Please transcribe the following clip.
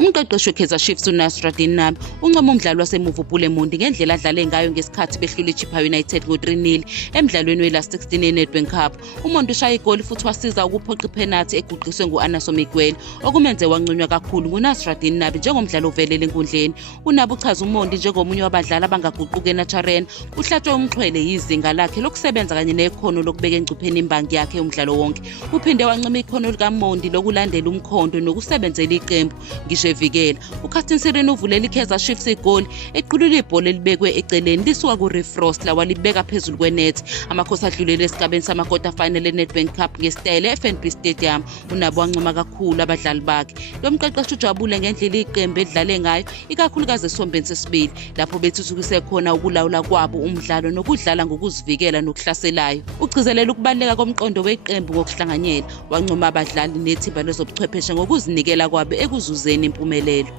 Umqeqeshi we-Kaizer Chiefs uNasruddin Nabi uncoma umdlali wasemuva uBhule Mundi ngendlela adlale ngayo ngesikhathi behlule iChippa United ngo-3-0 emdlalweni we-Last 16 ye-Nedbank Cup. uMondi ushaya igoli futhi wasiza ukuphoqa ipenalty eguqiswe ngu-Anaso Miguel okumenze wanconywa kakhulu nguNasruddin Nabi njengomdlali ovelele enkundleni. uNabi uchaza uMondi njengomunye wabadlali abangaguquki eNaturen, uhlatshwe umxhwele yizinga lakhe lokusebenza kanye nekhono lokubeka engcupheni imbangi yakhe yomdlalo wonke. Uphinde wancoma ikhono likaMondi lokulandela umkhondo nokusebenzela iqembu ngisho evikela. uCaptain Sirene uvulela iKaizer Chiefs igoli eqhulula ibhola elibekwe eceleni lisuka kuRiff Ross walibeka phezulu kwenet. Amakhosi adlulele esigabeni samakota final eNedbank Cup ngesitayela eFNB Stadium. uNabi wancoma kakhulu abadlali bakhe. Lo mqeqeshi ujabule ngendlela iqembu edlale ngayo ikakhulukazi esombeni sesibili lapho bethuthukise khona ukulawula kwabo umdlalo nokudlala ngokuzivikela nokuhlaselayo. Ugcizelela ukubaluleka komqondo weqembu ngokuhlanganyela, wancoma abadlali nethimba lezobuchwepheshe ngokuzinikela kwabo ekuzuzeni impumelelo.